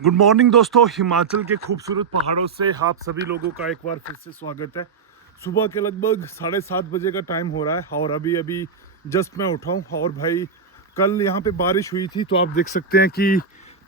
Good morning दोस्तों, हिमाचल के खूबसूरत पहाड़ों से आप सभी लोगों का एक बार फिर से स्वागत है। सुबह के लगभग 7:30 बजे का टाइम हो रहा है और अभी अभी जस्ट मैं उठा हूँ। और भाई कल यहाँ पे बारिश हुई थी तो आप देख सकते हैं कि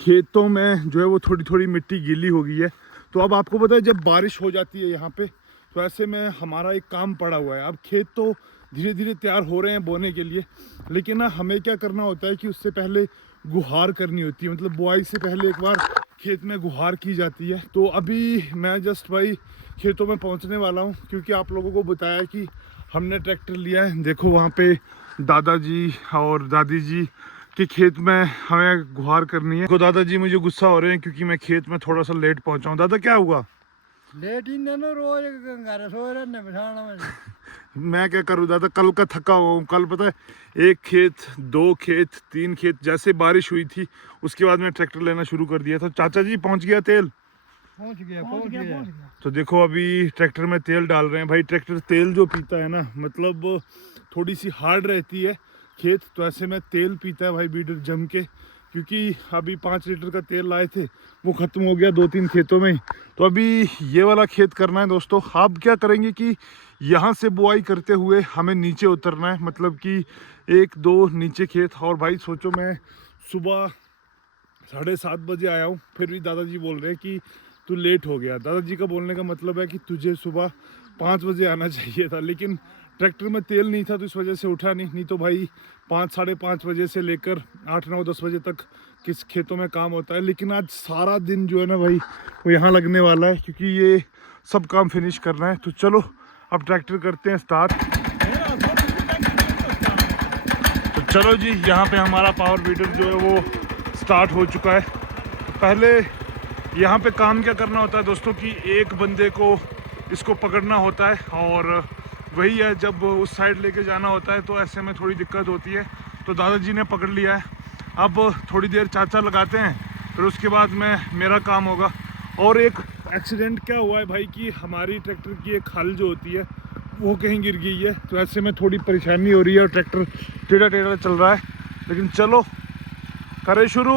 खेतों में जो है वो थोड़ी थोड़ी मिट्टी गीली हो गई है। तो अब आपको पता है जब बारिश हो जाती है यहाँ पे तो ऐसे में हमारा एक काम पड़ा हुआ है। अब खेत तो धीरे धीरे तैयार हो रहे हैं बोने के लिए, लेकिन ना हमें क्या करना होता है कि उससे पहले गुहार करनी होती है। मतलब बुआई से पहले एक बार खेत में गुहार की जाती है। तो अभी मैं जस्ट भाई खेतों में पहुंचने वाला हूं, क्योंकि आप लोगों को बताया कि हमने ट्रैक्टर लिया है। देखो वहां पे दादाजी और दादी जी के खेत में हमें गुहार करनी है। तो दादाजी मुझे गुस्सा हो रहे हैं क्योंकि मैं खेत में थोड़ा सा लेट पहुंचा हूँ। दादा क्या हुआ? लेट ही ना रोज घर सो रहे बिठाना में। मैं क्या करूँ दादा, कल का थका हुआ हूँ। कल पता है एक खेत, दो खेत, तीन खेत, जैसे बारिश हुई थी उसके बाद मैं ट्रैक्टर लेना शुरू कर दिया था। चाचा जी पहुंच गया तेल? पहुंच गया। तो देखो अभी ट्रैक्टर में तेल डाल रहे हैं। भाई ट्रैक्टर तेल जो पीता है ना, मतलब थोड़ी सी हार्ड रहती है खेत, तो ऐसे में तेल पीता है भाई बीडर जम के। क्योंकि अभी 5 लीटर का तेल लाए थे, वो ख़त्म हो गया 2-3 खेतों में ही। तो अभी ये वाला खेत करना है दोस्तों। आप क्या करेंगे कि यहाँ से बुआई करते हुए हमें नीचे उतरना है, मतलब कि 1-2 नीचे खेत। और भाई सोचो मैं सुबह 7:30 बजे आया हूँ, फिर भी दादाजी बोल रहे हैं कि तू लेट हो गया। दादाजी का बोलने का मतलब है कि तुझे सुबह 5 बजे आना चाहिए था, लेकिन ट्रैक्टर में तेल नहीं था तो इस वजह से उठा नहीं तो भाई 5-5:30 बजे से लेकर 8-9-10 बजे तक किस खेतों में काम होता है। लेकिन आज सारा दिन जो है ना भाई वो यहाँ लगने वाला है, क्योंकि ये सब काम फिनिश करना है। तो चलो अब ट्रैक्टर करते हैं स्टार्ट। तो चलो जी, यहाँ पे हमारा पावर वीडर जो है वो स्टार्ट हो चुका है। तो पहले यहाँ पे काम क्या करना होता है दोस्तों कि एक बंदे को इसको पकड़ना होता है, और वही है जब उस साइड लेके जाना होता है तो ऐसे में थोड़ी दिक्कत होती है। तो दादाजी ने पकड़ लिया है। अब थोड़ी देर चाचा लगाते हैं, फिर उसके बाद में मेरा काम होगा। और एक एक्सीडेंट क्या हुआ है भाई कि हमारी ट्रैक्टर की एक खाल जो होती है वो कहीं गिर गई है, तो ऐसे में थोड़ी परेशानी हो रही है और ट्रैक्टर टेढ़ा टेढ़ा चल रहा है। लेकिन चलो करें शुरू।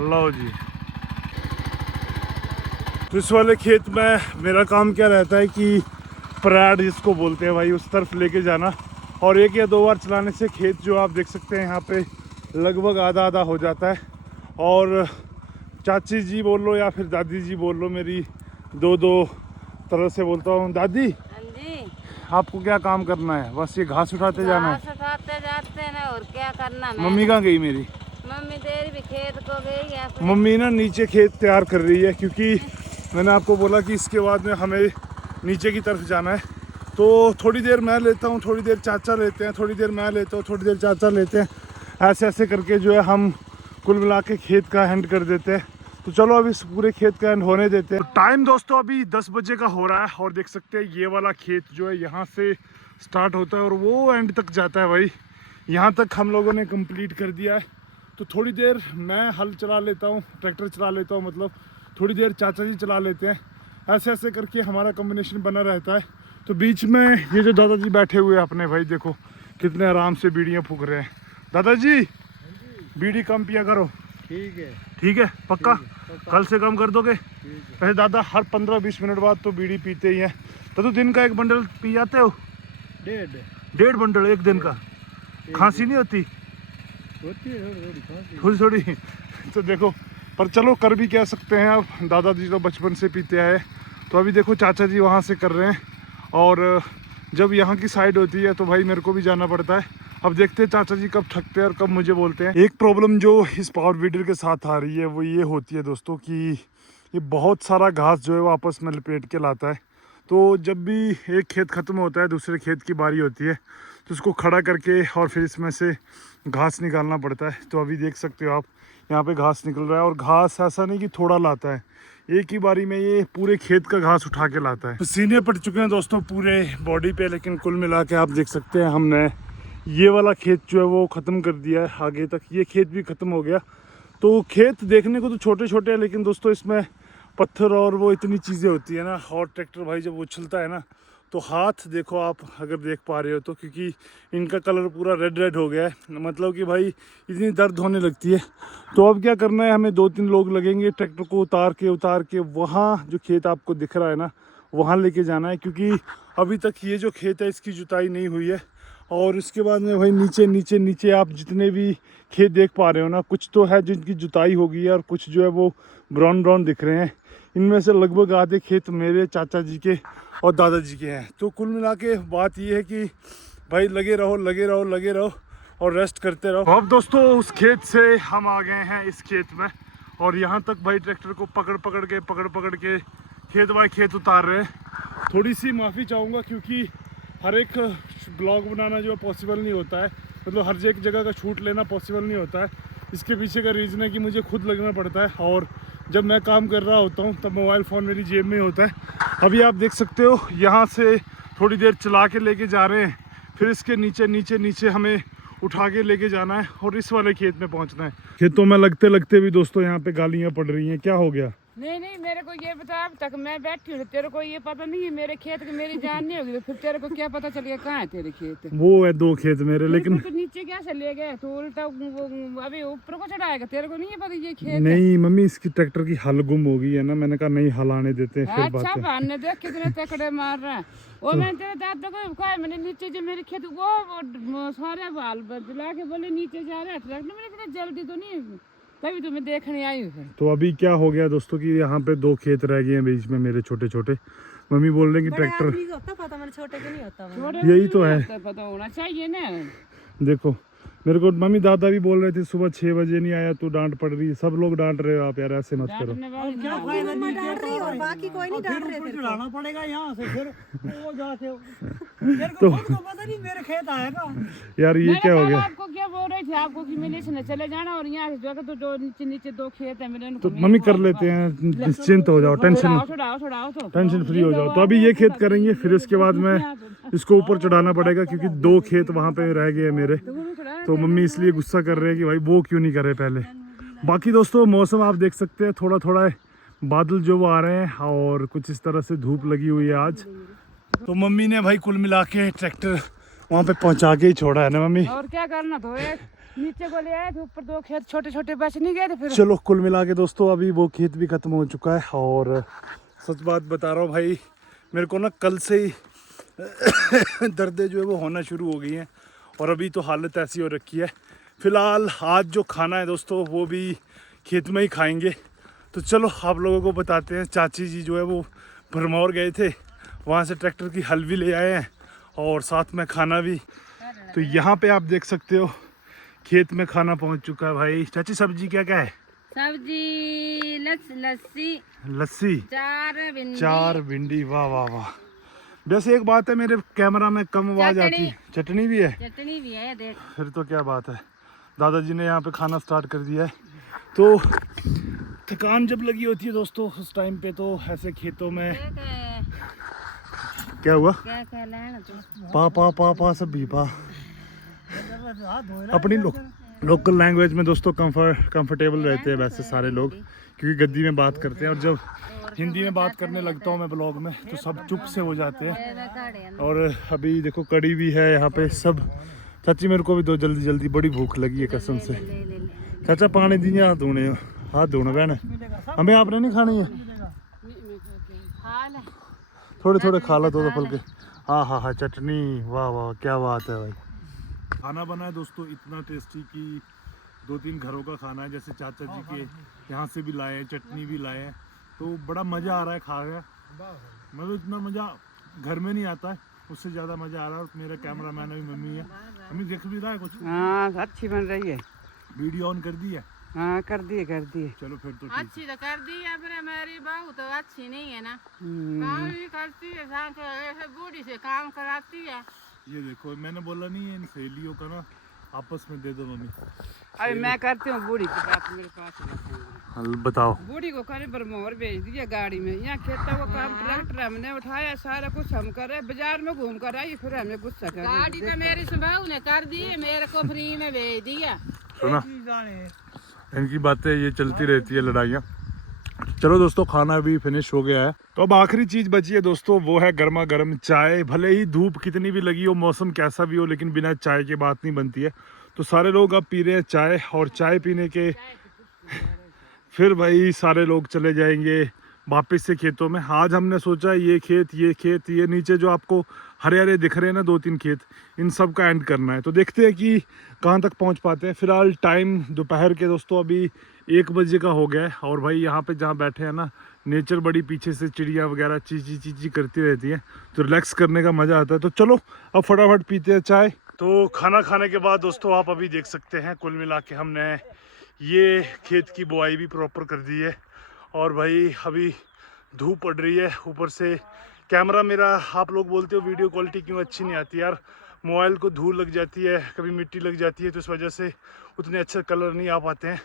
लो जी, तो इस वाले खेत में मेरा काम क्या रहता है कि पराड जिसको बोलते हैं भाई, उस तरफ लेके जाना। और 1 या 2 बार चलाने से खेत जो आप देख सकते हैं यहाँ पे लगभग आधा आधा हो जाता है। और चाची जी बोल लो या फिर दादी जी बोल लो, मेरी दो तरह से बोलता हूँ। दादी जी, आपको क्या काम करना है? बस ये घास उठाते जाना है? घास उठाते जाते हैं और क्या करना। मैं मम्मी कहाँ गई मेरी? मम्मी तेरी भी खेत को गई है। मम्मी ना नीचे खेत तैयार कर रही है, क्योंकि मैंने आपको बोला कि इसके बाद में हमें नीचे की तरफ जाना है। तो थोड़ी देर मैं लेता हूँ, थोड़ी देर चाचा लेते हैं, थोड़ी देर मैं लेता हूँ, थोड़ी देर चाचा लेते हैं। ऐसे ऐसे करके जो है हम कुल मिला के खेत का एंड कर देते हैं। तो चलो अभी इस पूरे खेत का एंड होने देते हैं। टाइम दोस्तों अभी 10 बजे का हो रहा है और देख सकते हैं ये वाला खेत जो है यहाँ से स्टार्ट होता है और वो एंड तक जाता है। भाई यहाँ तक हम लोगों ने कंप्लीट कर दिया है। तो थोड़ी देर मैं हल चला लेता हूँ, ट्रैक्टर चला लेता हूँ, मतलब थोड़ी देर चाचा जी चला लेते हैं। ऐसे ऐसे करके हमारा कॉम्बिनेशन बना रहता है। तो बीच में ये जो दादाजी बैठे हुए हैं अपने, भाई देखो कितने आराम से बीड़ियाँ फूक रहे हैं। दादाजी बीड़ी कम पिया करो। ठीक है। ठीक है, पक्का? कल से कम कर दोगे? वैसे दादा हर 15-20 मिनट बाद तो बीड़ी पीते ही हैं। तो दिन का 1 बंडल पी जाते हो? 1.5 बंडल एक दिन का? खांसी नहीं होती? होती है थोड़ी थोड़ी। तो देखो, पर चलो कर भी क्या सकते हैं। अब दादाजी तो बचपन से पीते आए। तो अभी देखो चाचा जी वहाँ से कर रहे हैं, और जब यहाँ की साइड होती है तो भाई मेरे को भी जाना पड़ता है। अब देखते हैं चाचा जी कब थकते हैं और कब मुझे बोलते हैं। एक प्रॉब्लम जो इस पावर वीडर के साथ आ रही है वो ये होती है दोस्तों कि ये बहुत सारा घास जो है वो आपस में लपेट के लाता है। तो जब भी एक खेत ख़त्म होता है दूसरे खेत की बारी होती है तो उसको खड़ा करके और फिर इसमें से घास निकालना पड़ता है। तो अभी देख सकते हो आप यहाँ पे घास निकल रहा है, और घास ऐसा नहीं कि थोड़ा लाता है, एक ही बारी में ये पूरे खेत का घास उठा के लाता है। पसीने पड़ चुके हैं दोस्तों पूरे बॉडी पे, लेकिन कुल मिला के आप देख सकते हैं हमने ये वाला खेत जो है वो ख़त्म कर दिया है। आगे तक ये खेत भी ख़त्म हो गया। तो खेत देखने को तो छोटे छोटे हैं, लेकिन दोस्तों इसमें पत्थर और वो इतनी चीज़ें होती है ना, और ट्रैक्टर भाई जब उछलता है ना तो हाथ देखो आप अगर देख पा रहे हो तो, क्योंकि इनका कलर पूरा रेड रेड हो गया है, मतलब कि भाई इतनी दर्द होने लगती है। तो अब क्या करना है, हमें 2-3 लोग लगेंगे ट्रैक्टर को उतार के वहाँ जो खेत आपको दिख रहा है ना वहाँ लेके जाना है, क्योंकि अभी तक ये जो खेत है इसकी जुताई नहीं हुई है। और इसके बाद में भाई नीचे आप जितने भी खेत देख पा रहे हो ना, कुछ तो है जिनकी जुताई हो गई है और कुछ जो है वो ब्राउन दिख रहे हैं। इनमें से लगभग आधे खेत मेरे चाचा जी के और दादाजी के हैं। तो कुल मिला के बात ये है कि भाई लगे रहो और रेस्ट करते रहो। अब दोस्तों उस खेत से हम आ गए हैं इस खेत में, और यहाँ तक भाई ट्रैक्टर को पकड़ के खेत बाय खेत उतार रहे हैं। थोड़ी सी माफ़ी चाहूँगा क्योंकि हर एक ब्लॉग बनाना जो है पॉसिबल नहीं होता है, मतलब हर एक जगह का शूट लेना पॉसिबल नहीं होता है। इसके पीछे का रीज़न है कि मुझे खुद लगना पड़ता है, और जब मैं काम कर रहा होता हूँ तब मोबाइल फ़ोन मेरी जेब में होता है। अभी आप देख सकते हो यहाँ से थोड़ी देर चला के लेके जा रहे हैं, फिर इसके नीचे हमें उठा के लेके जाना है और इस वाले खेत में पहुँचना है। खेतों में लगते भी दोस्तों यहाँ पे गालियाँ पड़ रही हैं। क्या हो गया? नहीं मेरे को ये बता, अब तक मैं बैठी हूँ, तेरे को ये पता नहीं है मेरे खेत की मेरी जान नहीं होगी, तो फिर तेरे को क्या पता चलेगा कहाँ है तेरे खेत? वो है 2 खेत मेरे, लेकिन तो नीचे कैसे ले गए? तो उल्टा अभी ऊपर को चढ़ाएगा, तेरे को नहीं है पता ये खेत नहीं मम्मी, इसकी ट्रैक्टर की हल गुम हो गई है ना, मैंने कहा नहीं हल आने देते हैं फिर बात अच्छा है। भाने देख कितने तकड़े मार रहे हैं। और मैंने तेरे दादा को कहा, मैंने नीचे जो मेरे खेत वो सारे बाल बदला के बोले नीचे जा रहे हैं ट्रैक्टर, मैंने इतना जल्दी तो नहीं, तभी तुम्हें देखने आई हूँ। तो अभी क्या हो गया दोस्तों कि यहाँ पे 2 खेत रह गए हैं बीच में मेरे छोटे। मम्मी बोल रहे हैं कि ट्रैक्टर यही तो है, पता होना चाहिए ना। देखो मेरे को मम्मी दादा भी बोल रहे थे सुबह 6 बजे नहीं आया, तू डांट पड़ रही है, सब लोग डांट रहे हो आप यार, ऐसे मत करो। क्या फायदा नहीं, डांट रही और बाकी कोई नहीं डांट रहे, फिर चढ़ाना पड़ेगा यहाँ से, फिर वो जाके मेरे को खुद को पता नहीं मेरे खेत आएगा यार। ये क्या हो गया? आपको क्या बोल रहे थे आपको कि मैंने से चले जाना, और यहाँ से तो जो नीचे 2 खेत है मेरे, तो मम्मी कर लेते हैं, निश्चिंत हो जाओ, टेंशन फ्री हो जाओ। तो अभी ये खेत करेंगे, फिर इसके बाद में इसको ऊपर चढ़ाना पड़ेगा, क्योंकि 2 खेत वहाँ पे रह गए हैं मेरे। तो मम्मी इसलिए गुस्सा कर रहे हैं कि भाई वो क्यों नहीं कर रहे पहले। बाकी दोस्तों मौसम आप देख सकते हैं, थोड़ा बादल जो वो आ रहे हैं और कुछ इस तरह से धूप लगी हुई है आज। तो मम्मी ने भाई कुल मिला के ट्रैक्टर वहाँ पे पहुँचा के ही छोड़ा है ना मम्मी। और क्या करना, तो नीचे को ले आए थे, ऊपर 2 खेत छोटे बच नहीं गए थे फिर। चलो कुल मिला के दोस्तों अभी वो खेत भी खत्म हो चुका है, और सच बात बता रहा हूँ भाई, मेरे को ना कल से ही दर्दें जो है वो होना शुरू हो गई हैं, और अभी तो हालत ऐसी हो रखी है। फ़िलहाल आज जो खाना है दोस्तों वो भी खेत में ही खाएंगे। तो चलो आप लोगों को बताते हैं, चाची जी जो है वो भरमौर गए थे, वहाँ से ट्रैक्टर की हल भी ले आए हैं और साथ में खाना भी। तो यहाँ पे आप देख सकते हो खेत में खाना पहुँच चुका है भाई। चाची सब्जी क्या है? सब्जी लस्सी 4 भिंडी। वाह। वैसे एक बात है, मेरे कैमरा में कम आवाज आती है। चटनी भी है देख। फिर तो क्या बात है। दादाजी ने यहाँ पे खाना स्टार्ट कर दिया है। तो थकान जब लगी होती है दोस्तों उस टाइम पे, तो ऐसे खेतों में क्या हुआ? पा सब भी पा अपनी लोकल लैंग्वेज में दोस्तों कंफर्टेबल रहते हैं वैसे सारे लोग, क्योंकि गद्दी में बात करते हैं, और जब हिंदी में बात करने लगता हूँ मैं ब्लॉग में तो सब चुप से हो जाते हैं। और अभी देखो कड़ी भी है यहाँ पे सब। चाची मेरे को भी दो जल्दी, बड़ी भूख लगी है कसम से। चाचा पानी दिए, हाथ धोना बहन, हमें आपने नहीं खानी है? थोड़े खा लो 2 फल के। हाँ चटनी, वाह क्या बात है भाई। खाना बना है दोस्तों इतना टेस्टी कि 2-3 घरों का खाना है, जैसे चाचा जी के यहाँ से भी लाए हैं, चटनी भी लाए हैं, तो बड़ा मज़ा आ रहा है खा गया। मतलब इतना मज़ा घर में नहीं आता है, उससे ज़्यादा मज़ा आ रहा है। और मेरा कैमरा मैन अभी मम्मी है, मम्मी देख भी रहा है कुछ? हाँ अच्छी बन रही है। वीडियो ऑन कर दी है? हाँ कर दिए। चलो फिर तो अच्छी तो कर दी है, पर मेरी बहू तो अच्छी नहीं है ना, काम भी करती है, ऐसे बूढ़ी से काम कराती है। ये देखो मैंने बोला नहीं है इन सहेलियों का ना आपस में दे दो मम्मी। अभी मैं करती हूँ बूढ़ी की बात, मेरे पास बताओ। बूढ़ी को करे बरमोर भेज दिया गाड़ी में, यहाँ खेतों को काम ट्रैक्टर हमने उठाया, सारा कुछ हम करे, बाजार में घूम कर आई, फिर हमें गुस्सा कर। गाड़ी तो मेरी बहू ने कर दी, मेरे को फ्री में भेज दिया। सुना इनकी बातें, ये चलती रहती है लड़ाइयाँ। चलो दोस्तों, खाना भी फिनिश हो गया है। तो अब आखिरी चीज़ बची है दोस्तों, वो है गर्मा गर्म चाय। भले ही धूप कितनी भी लगी हो, मौसम कैसा भी हो, लेकिन बिना चाय के बात नहीं बनती है। तो सारे लोग अब पी रहे हैं चाय, और चाय पीने के फिर भाई सारे लोग चले जाएंगे वापस से खेतों में। आज हमने सोचा ये खेत, ये नीचे जो आपको हरे हरे दिख रहे हैं ना 2-3 खेत, इन सब का एंड करना है। तो देखते हैं कि कहाँ तक पहुँच पाते हैं। फिलहाल टाइम दोपहर के दोस्तों अभी 1 बजे का हो गया है, और भाई यहाँ पे जहाँ बैठे हैं ना, नेचर बड़ी पीछे से चिड़िया वगैरह चीची करती रहती है, तो रिलैक्स करने का मज़ा आता है। तो चलो अब फटाफट पीते हैं चाय। तो खाना खाने के बाद दोस्तों आप अभी देख सकते हैं, कुल मिला के हमने ये खेत की बुआई भी प्रॉपर कर दी है। और भाई अभी धूप पड़ रही है, ऊपर से कैमरा मेरा, आप लोग बोलते हो वीडियो क्वालिटी क्यों अच्छी नहीं आती यार, मोबाइल को धूल लग जाती है, कभी मिट्टी लग जाती है, तो इस वजह से उतने अच्छे कलर नहीं आ पाते हैं।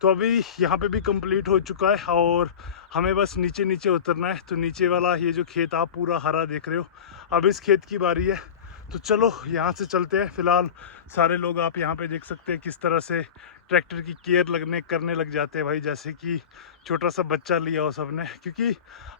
तो अभी यहाँ पे भी कंप्लीट हो चुका है, और हमें बस नीचे उतरना है। तो नीचे वाला ये जो खेत आप पूरा हरा देख रहे हो, अब इस खेत की बारी है। तो चलो यहाँ से चलते हैं। फिलहाल सारे लोग आप यहाँ पे देख सकते हैं किस तरह से ट्रैक्टर की केयर करने लग जाते हैं भाई, जैसे कि छोटा सा बच्चा लिया हो सबने। क्योंकि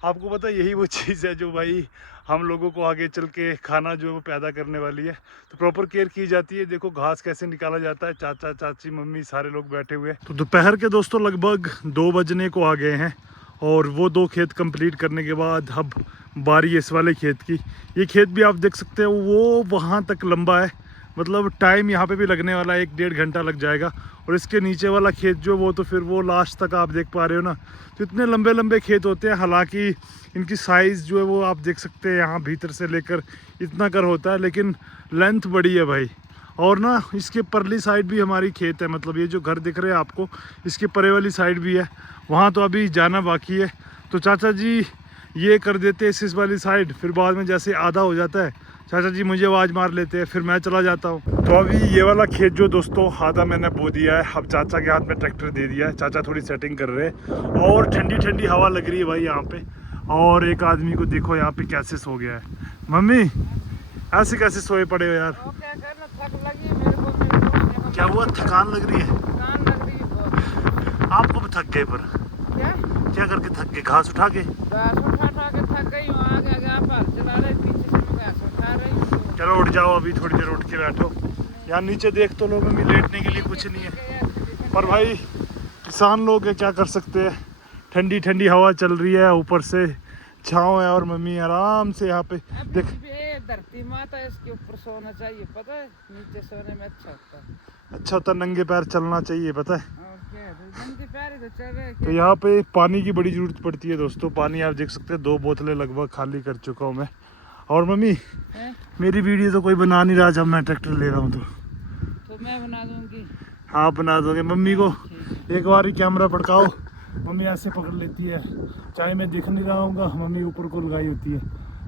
आपको पता है यही वो चीज़ है जो भाई हम लोगों को आगे चल के खाना जो है वो पैदा करने वाली है। तो प्रॉपर केयर की जाती है। देखो घास कैसे निकाला जाता है, चाचा चाची मम्मी सारे लोग बैठे हुए हैं। तो दोपहर के दोस्तों लगभग 2 बजने को आ गए हैं, और वो 2 खेत कंप्लीट करने के बाद अब बारी है इस वाले खेत की। ये खेत भी आप देख सकते हो वो वहाँ तक लंबा है, मतलब टाइम यहाँ पे भी लगने वाला है, 1-1.5 घंटा लग जाएगा। और इसके नीचे वाला खेत जो वो तो फिर वो लास्ट तक आप देख पा रहे हो ना। तो इतने लंबे लंबे खेत होते हैं, हालांकि इनकी साइज़ जो है वो आप देख सकते हैं, यहाँ भीतर से लेकर इतना कर होता है, लेकिन लेंथ बड़ी है भाई। और ना इसके परली साइड भी हमारी खेत है, मतलब ये जो घर दिख रहे हैं आपको, इसके परे वाली साइड भी है, वहाँ तो अभी जाना बाकी है। तो चाचा जी ये कर देते हैं इस वाली साइड, फिर बाद में जैसे आधा हो जाता है चाचा जी मुझे आवाज़ मार लेते हैं, फिर मैं चला जाता हूँ। तो अभी ये वाला खेत जो दोस्तों आधा मैंने बो दिया है, अब चाचा के हाथ में ट्रैक्टर दे दिया है। चाचा थोड़ी सेटिंग कर रहे हैं, और ठंडी ठंडी हवा लग रही है भाई यहाँ पे। और एक आदमी को देखो यहाँ पे कैसे सो गया है। मम्मी ऐसे कैसे सोए पड़े हो यार? क्या करना, थक लगी मेरे को। क्या हुआ, थकान लग रही है? थकान लग रही है बहुत। आपको भी थक गए? पर क्या करके थक गए? घास उठा के? घास उठा के थक गई हूँ। आगे आप हल चला रहे, पीछे से मैं घास उठा रही हूँ। चलो उठ जाओ, अभी थोड़ी देर उठ के बैठो। यहाँ नीचे देख तो लो मम्मी, लेटने के लिए कुछ नहीं है, पर भाई किसान लोग है, क्या कर सकते हैं। ठंडी ठंडी हवा चल रही है, ऊपर से छाँव है, और मम्मी आराम से यहाँ पे देख। धरती माता इसके ऊपर सोना चाहिए, पता है, नीचे सोने में अच्छा होता है। अच्छा होता, नंगे पैर चलना चाहिए, पता है। नंगे पैर ही तो चल रहे। तो यहाँ पे पानी की बड़ी ज़रूरत पड़ती है दोस्तों। पानी आप देख सकते हैं, 2 बोतलें लगभग खाली कर चुका हूँ मैं। और मम्मी मेरी वीडियो तो कोई बना नहीं रहा, जब मैं ट्रैक्टर ले रहा हूँ तो मैं बना दूंगी। हाँ बना दोगे। मम्मी को एक बार ही कैमरा पकड़ाओ, मम्मी ऐसे पकड़ लेती है, चाहे मैं दिख नहीं रहा हूँ, मम्मी ऊपर को लगाई होती है।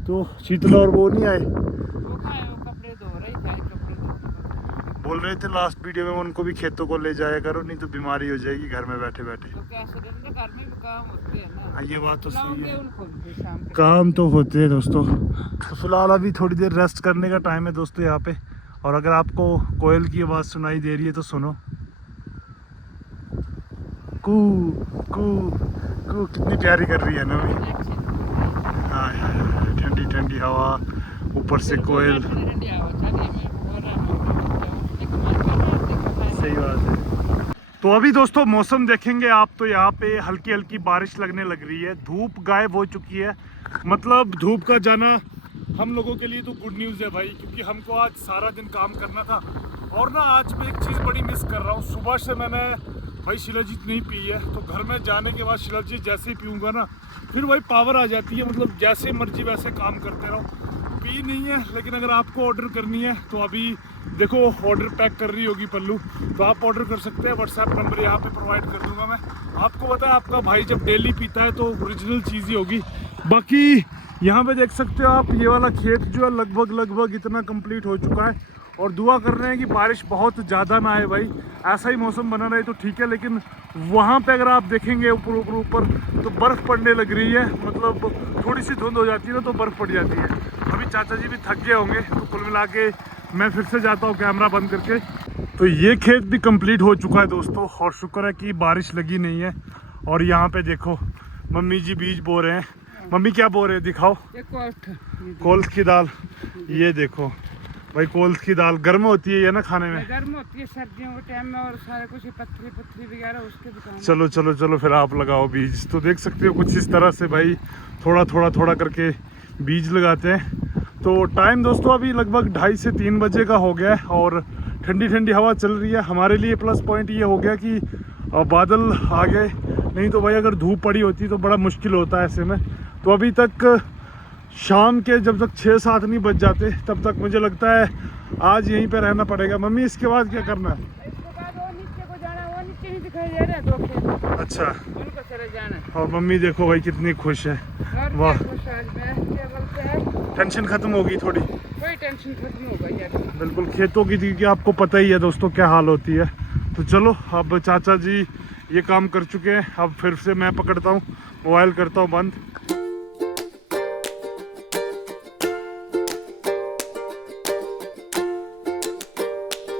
तो शीतल और वो नहीं आए, वो कपड़े धो रही थी, कपड़े बोल रहे थे लास्ट वीडियो में उनको भी खेतों को ले जाया करो, नहीं तो बीमारी हो जाएगी घर में बैठे बैठे। तो क्या सरेंडर, घर में भी काम होते हैं ना। हाँ ये बात तो सही है, उनको भी शाम को काम तो होते हैं दोस्तों। तो फिलहाल अभी थोड़ी देर रेस्ट करने का टाइम है दोस्तों यहाँ पे। और अगर आपको कोयल की आवाज़ सुनाई दे रही है तो सुनो, कू कू कू, कितनी प्यारी कर रही है ना अभी। हाँ यार ठंडी ठंडी हवा, ऊपर से कोयल, सही बात है। तो अभी दोस्तों मौसम देखेंगे आप, तो यहाँ पे हल्की हल्की बारिश लगने लग रही है, धूप गायब हो चुकी है। मतलब धूप का जाना हम लोगों के लिए तो गुड न्यूज़ है भाई, क्योंकि हमको आज सारा दिन काम करना था। और ना आज मैं एक चीज़ बड़ी मिस कर रहा हूँ, सुबह से मैंने भाई शिलाजीत नहीं पी है, तो घर में जाने के बाद शिलाजीत जैसे ही पीऊँगा ना, फिर भाई पावर आ जाती है, मतलब जैसे मर्जी वैसे काम करते रहो। पी नहीं है, लेकिन अगर आपको ऑर्डर करनी है तो अभी देखो ऑर्डर पैक कर रही होगी पल्लू, तो आप ऑर्डर कर सकते हैं। व्हाट्सएप नंबर यहाँ पे प्रोवाइड कर दूंगा मैं आपको। पता है आपका भाई जब डेली पीता है तो ओरिजिनल चीज़ ही होगी। बाकी यहाँ पे देख सकते हो आप, ये वाला खेत जो है लगभग इतना कंप्लीट हो चुका है। और दुआ कर रहे हैं कि बारिश बहुत ज़्यादा ना आए भाई, ऐसा ही मौसम बना रहे तो ठीक है। लेकिन वहाँ पे अगर आप देखेंगे ऊपर तो बर्फ़ पड़ने लग रही है, मतलब थोड़ी सी धुंध हो जाती है ना तो बर्फ़ पड़ जाती है। अभी चाचा जी भी थक गए होंगे, तो कुल मिला के मैं फिर से जाता हूँ कैमरा बंद करके। तो ये खेत भी कंप्लीट हो चुका है दोस्तों, और शुक्र है कि बारिश लगी नहीं है। और यहाँ पे देखो मम्मी जी बीज बो रहे हैं। मम्मी क्या बो रहे हैं दिखाओ। ये कोष्ठ कोल्थ की दाल, ये देखो भाई कोल्थ की दाल गर्म होती है ये ना खाने में। गर्म होती है सर्दियों के टाइम में, और सारे कुछ पत्थरी वगैरह उसके दुकान। चलो चलो चलो फिर आप लगाओ बीज। तो देख सकते हो कुछ इस तरह से भाई थोड़ा करके बीज लगाते हैं। तो टाइम दोस्तों अभी लगभग 2:30 से 3 बजे का हो गया है और ठंडी ठंडी हवा चल रही है। हमारे लिए प्लस पॉइंट ये हो गया कि बादल आ गए, नहीं तो भाई अगर धूप पड़ी होती तो बड़ा मुश्किल होता है ऐसे में। तो अभी तक शाम के जब तक 6-7 नहीं बज जाते तब तक मुझे लगता है आज यहीं पे रहना पड़ेगा। मम्मी इसके बाद क्या करना है? इसके बाद वो नीचे को जाना, वो नीचे नहीं दिखाई दे रहा है 2 खेत, अच्छा, उनको चले जाना है। और मम्मी देखो भाई कितनी खुश है। और वाह। क्या खुश आज मैं टेबल पे है, टेंशन खत्म होगी थोड़ी। कोई टेंशन खत्म हो गई यार। बिल्कुल, खेतों की क्योंकि आपको पता ही है दोस्तों क्या हाल होती है। तो चलो अब चाचा जी ये काम कर चुके हैं, अब फिर से मैं पकड़ता हूँ, मोबाइल करता हूँ बंद।